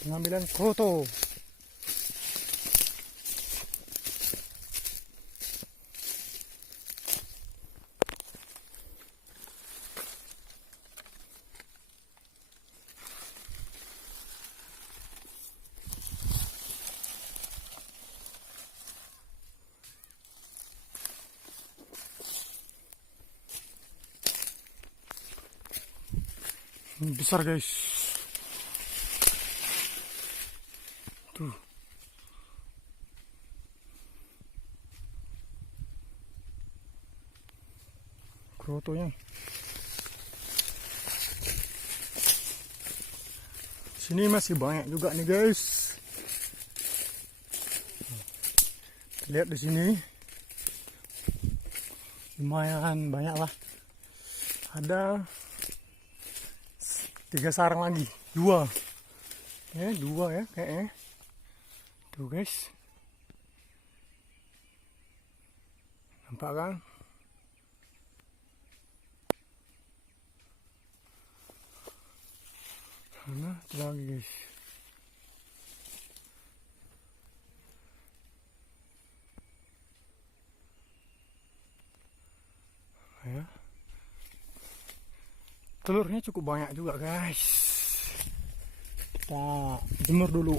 pengambilan kroto. Ini besar guys, tuh krotonya. Sini masih banyak juga nih guys. Lihat di sini, lumayan banyak lah. Ada 3 sarang lagi, 2 ya kayaknya. Tuh guys, nampak kan? Mana itu lagi guys? Ya, telurnya cukup banyak juga guys. Kita jemur dulu.